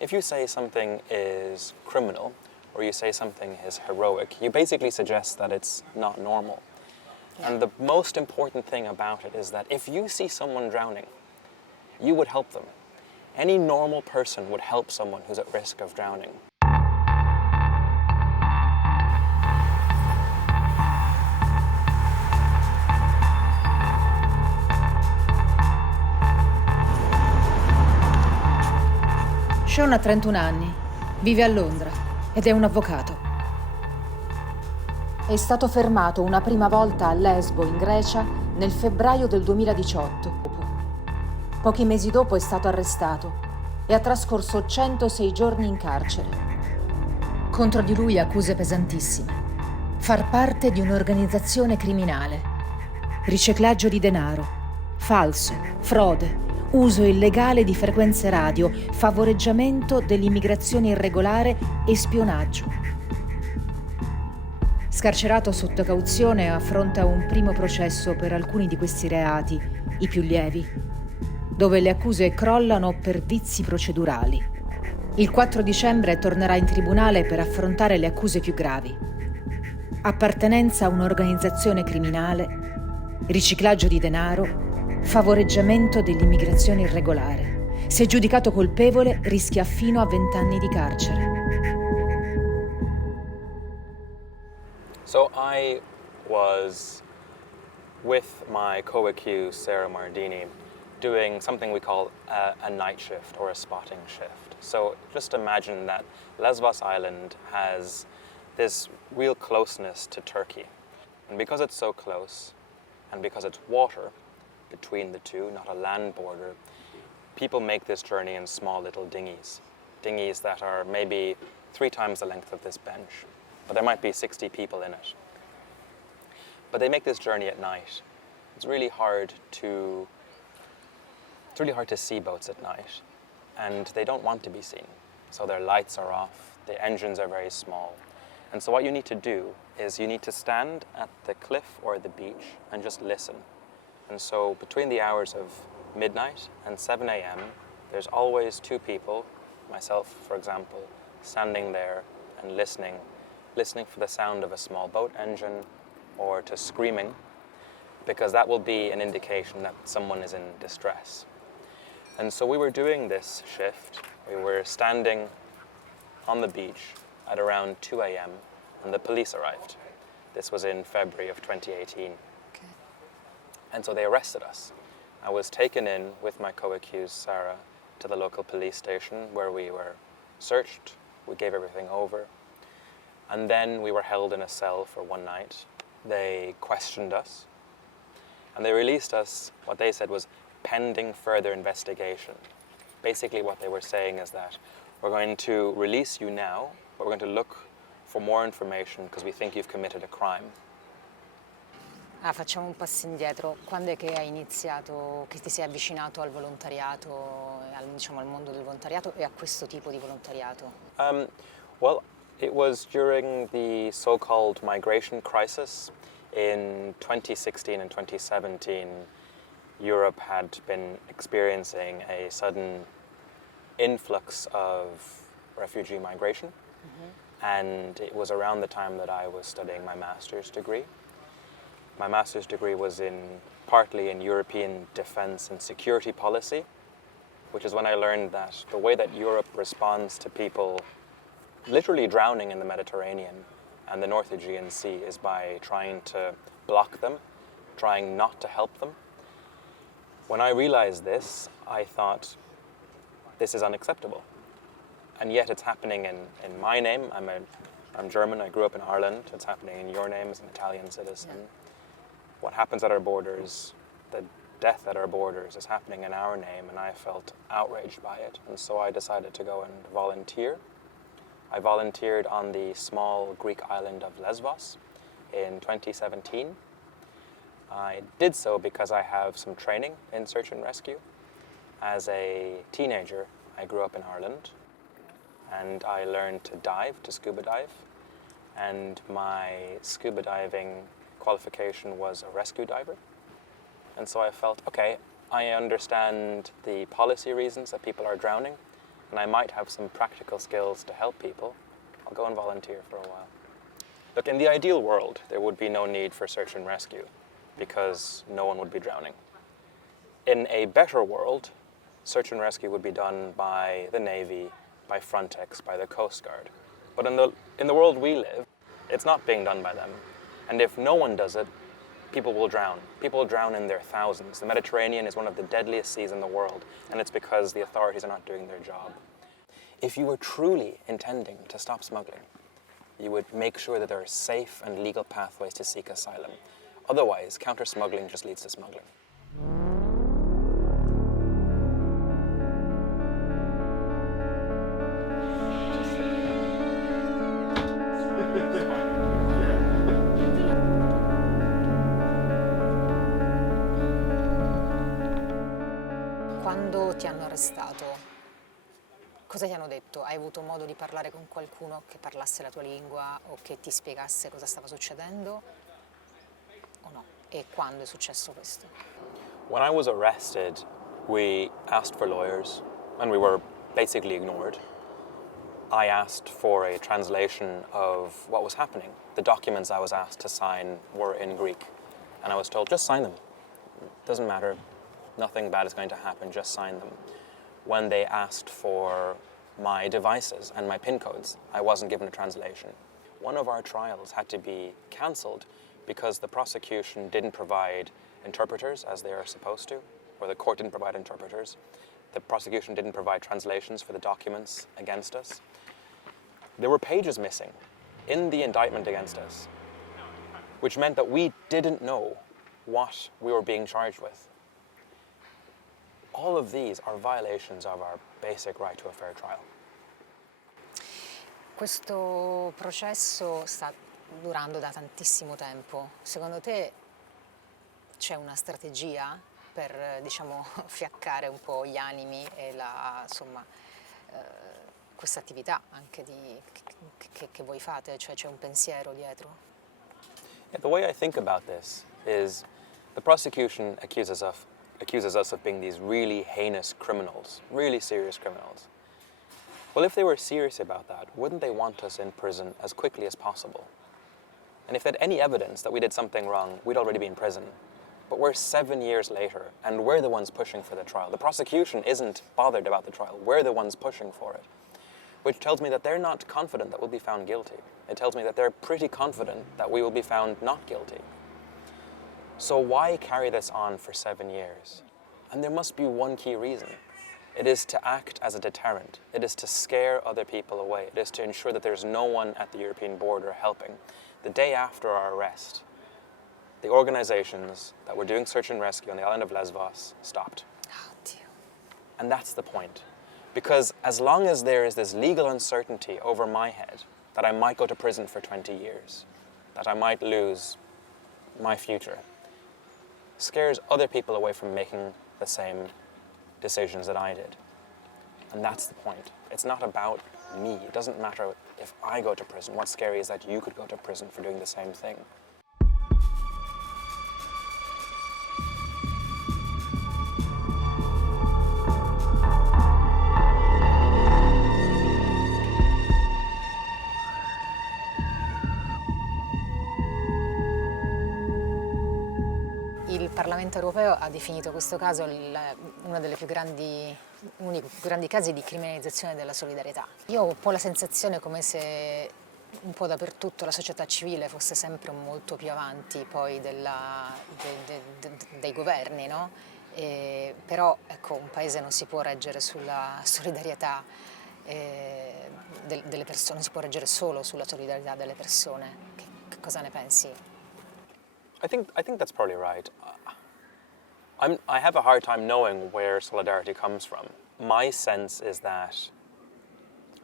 if you say something is criminal or you say something is heroic, you basically suggest that it's not normal. Yeah. And the most important thing about it is that if you see someone drowning, you would help them. Any normal person would help someone who's at risk of drowning. Seán ha 31 anni, vive a Londra ed è un avvocato. È stato fermato una prima volta a Lesbo, in Grecia, nel febbraio del 2018. Pochi mesi dopo è stato arrestato e ha trascorso 106 giorni in carcere. Contro di lui accuse pesantissime. Far parte di un'organizzazione criminale, riciclaggio di denaro, falso, frode, uso illegale di frequenze radio, favoreggiamento dell'immigrazione irregolare e spionaggio. Scarcerato sotto cauzione, affronta un primo processo per alcuni di questi reati, i più lievi, dove le accuse crollano per vizi procedurali. Il 4 dicembre tornerà in tribunale per affrontare le accuse più gravi. Appartenenza a un'organizzazione criminale, riciclaggio di denaro, favoreggiamento dell'immigrazione irregolare. Se giudicato colpevole, rischia fino a 20 anni di carcere. So I was with my co-accused, Sarah Mardini, doing something we call a night shift or a spotting shift. So just imagine that Lesbos Island has this real closeness to Turkey. And because it's so close, and because it's water between the two, not a land border, people make this journey in small little dinghies. Dinghies that are maybe 3 times the length of this bench, but there might be 60 people in it. But they make this journey at night. It's really hard to see boats at night, and they don't want to be seen. So their lights are off, the engines are very small. And so what you need to do is you need to stand at the cliff or the beach and just listen. And so between the hours of midnight and 7 a.m., there's always 2 people, myself, for example, standing there and listening for the sound of a small boat engine or to screaming, because that will be an indication that someone is in distress. And so we were doing this shift. We were standing on the beach at around 2 a.m. and the police arrived. This was in February of 2018. Okay. And so they arrested us. I was taken in with my co-accused, Sarah, to the local police station where we were searched. We gave everything over. And then we were held in a cell for one night. They questioned us. And they released us, what they said was, pending further investigation. Basically what they were saying is that we're going to release you now, but we're going to look for more information because we think you've committed a crime. Facciamo un passo indietro. Quando è che hai iniziato, che ti sei avvicinato al volontariato, al mondo del volontariato e a questo tipo di volontariato? Well, it was during the so-called migration crisis in 2016 and 2017. Europe had been experiencing a sudden influx of refugee migration. Mm-hmm. And it was around the time that I was studying my master's degree. My master's degree was partly in European defense and security policy, which is when I learned that the way that Europe responds to people literally drowning in the Mediterranean and the North Aegean Sea is by trying to block them, trying not to help them. When I realized this, I thought, this is unacceptable. And yet it's happening in my name. I'm German, I grew up in Ireland. It's happening in your name as an Italian citizen. Yeah. What happens at our borders, the death at our borders is happening in our name, and I felt outraged by it. And so I decided to go and volunteer. I volunteered on the small Greek island of Lesbos in 2017. I did so because I have some training in search and rescue. As a teenager, I grew up in Ireland, and I learned to scuba dive, and my scuba diving qualification was a rescue diver. And so I felt, okay, I understand the policy reasons that people are drowning, and I might have some practical skills to help people, I'll go and volunteer for a while. Look, in the ideal world, there would be no need for search and rescue because no one would be drowning. In a better world, search and rescue would be done by the Navy, by Frontex, by the Coast Guard. But in the world we live, it's not being done by them. And if no one does it, people will drown. People drown in their thousands. The Mediterranean is one of the deadliest seas in the world, and it's because the authorities are not doing their job. If you were truly intending to stop smuggling, you would make sure that there are safe and legal pathways to seek asylum. Otherwise, counter-smuggling just leads to smuggling. Quando ti hanno arrestato, cosa ti hanno detto? Hai avuto modo di parlare con qualcuno che parlasse la tua lingua o che ti spiegasse cosa stava succedendo o no? E quando è successo questo? When I was arrested, we asked for lawyers, and we were basically ignored. I asked for a translation of what was happening. The documents I was asked to sign were in Greek, and I was told, just sign them. Doesn't matter. Nothing bad is going to happen, just sign them. When they asked for my devices and my PIN codes, I wasn't given a translation. One of our trials had to be cancelled because the prosecution didn't provide interpreters as they are supposed to, or the court didn't provide interpreters. The prosecution didn't provide translations for the documents against us. There were pages missing in the indictment against us, which meant that we didn't know what we were being charged with. All of these are violations of our basic right to a fair trial. Questo processo sta durando da tantissimo tempo. Secondo te c'è una strategia per, diciamo, fiaccare un po' gli animi e questa attività anche che voi fate? Cioè c'è un pensiero dietro? Yeah, the way I think about this is the prosecution accuses us of being these really heinous criminals, really serious criminals. Well, if they were serious about that, wouldn't they want us in prison as quickly as possible? And if they had any evidence that we did something wrong, we'd already be in prison. But we're 7 years later, and we're the ones pushing for the trial. The prosecution isn't bothered about the trial. We're the ones pushing for it, which tells me that they're not confident that we'll be found guilty. It tells me that they're pretty confident that we will be found not guilty. So why carry this on for 7 years? And there must be one key reason. It is to act as a deterrent. It is to scare other people away. It is to ensure that there's no one at the European border helping. The day after our arrest, the organizations that were doing search and rescue on the island of Lesbos stopped. Oh, Dio. And that's the point. Because as long as there is this legal uncertainty over my head, that I might go to prison for 20 years, that I might lose my future, scares other people away from making the same decisions that I did. And that's the point. It's not about me. It doesn't matter if I go to prison. What's scary is that you could go to prison for doing the same thing. Il Parlamento europeo ha definito questo caso uno dei più grandi casi di criminalizzazione della solidarietà. Io ho un po' la sensazione come se un po' dappertutto la società civile fosse sempre molto più avanti poi dei governi, no? Però ecco, un paese non si può reggere sulla solidarietà delle persone, non si può reggere solo sulla solidarietà delle persone. Che cosa ne pensi? I think that's probably right. I have a hard time knowing where solidarity comes from. My sense is that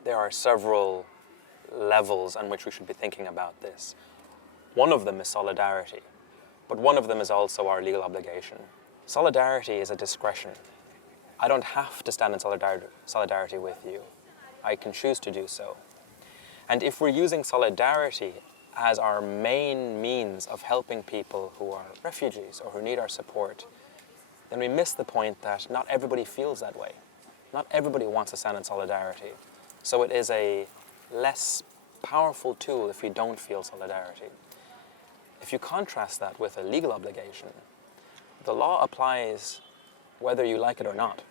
there are several levels on which we should be thinking about this. One of them is solidarity, but one of them is also our legal obligation. Solidarity is a discretion. I don't have to stand in solidarity with you. I can choose to do so. And if we're using solidarity as our main means of helping people who are refugees or who need our support, then we miss the point that not everybody feels that way. not everybody wants to stand in solidarity. So it is a less powerful tool if you don't feel solidarity. If you contrast that with a legal obligation, the law applies whether you like it or not.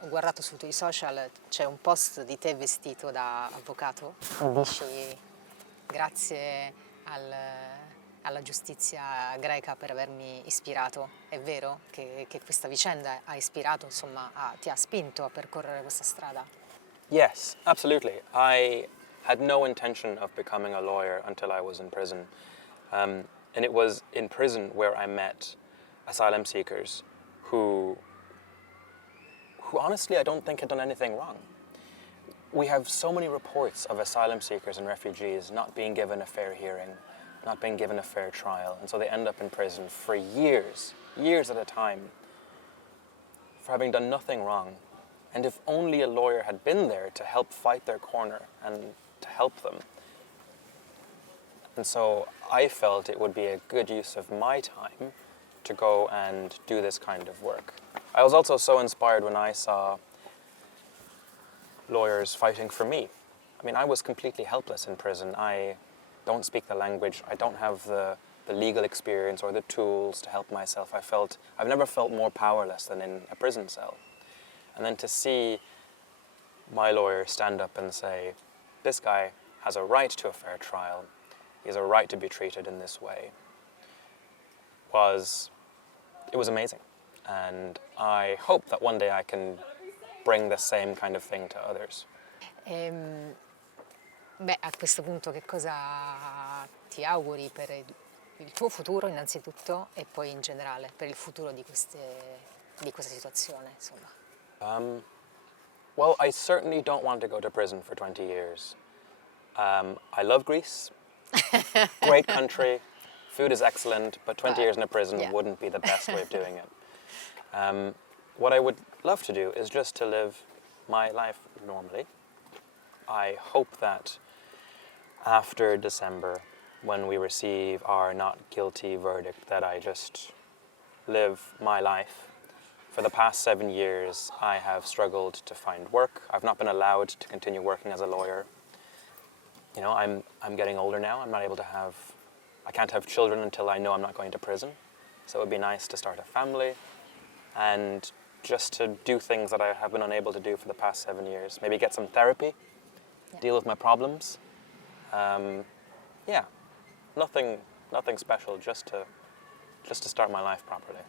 Ho guardato sui tuoi social, c'è un post di te vestito da avvocato. Dici grazie alla giustizia greca per avermi ispirato. È vero che questa vicenda ha ispirato, insomma, ti ha spinto a percorrere questa strada? Yes, absolutely. I had no intention of becoming a lawyer until I was in prison. And it was in prison where I met asylum seekers who honestly I don't think had done anything wrong. We have so many reports of asylum seekers and refugees not being given a fair hearing, not being given a fair trial, and so they end up in prison for years at a time, for having done nothing wrong. And if only a lawyer had been there to help fight their corner and to help them. And so I felt it would be a good use of my time to go and do this kind of work. I was also so inspired when I saw lawyers fighting for me. I mean, I was completely helpless in prison. I don't speak the language. I don't have the legal experience or the tools to help myself. I've never felt more powerless than in a prison cell. And then to see my lawyer stand up and say, this guy has a right to a fair trial. He has a right to be treated in this way. It was amazing. And I hope that one day I can bring the same kind of thing to others. A questo punto che cosa ti auguri per il tuo futuro innanzitutto e poi in generale per il futuro di questa situazione, insomma? Well, I certainly don't want to go to prison for 20 years. I love Greece. Great country. Food is excellent, but 20 years in a prison wouldn't be the best way of doing it. What I would love to do is just to live my life normally. I hope that after December, when we receive our not guilty verdict, that I just live my life. For the past 7 years, I have struggled to find work. I've not been allowed to continue working as a lawyer. You know, I'm getting older now. I can't have children until I know I'm not going to prison. So it would be nice to start a family and just to do things that I have been unable to do for the past 7 years. Maybe get some therapy, deal with my problems. Nothing special, just to start my life properly.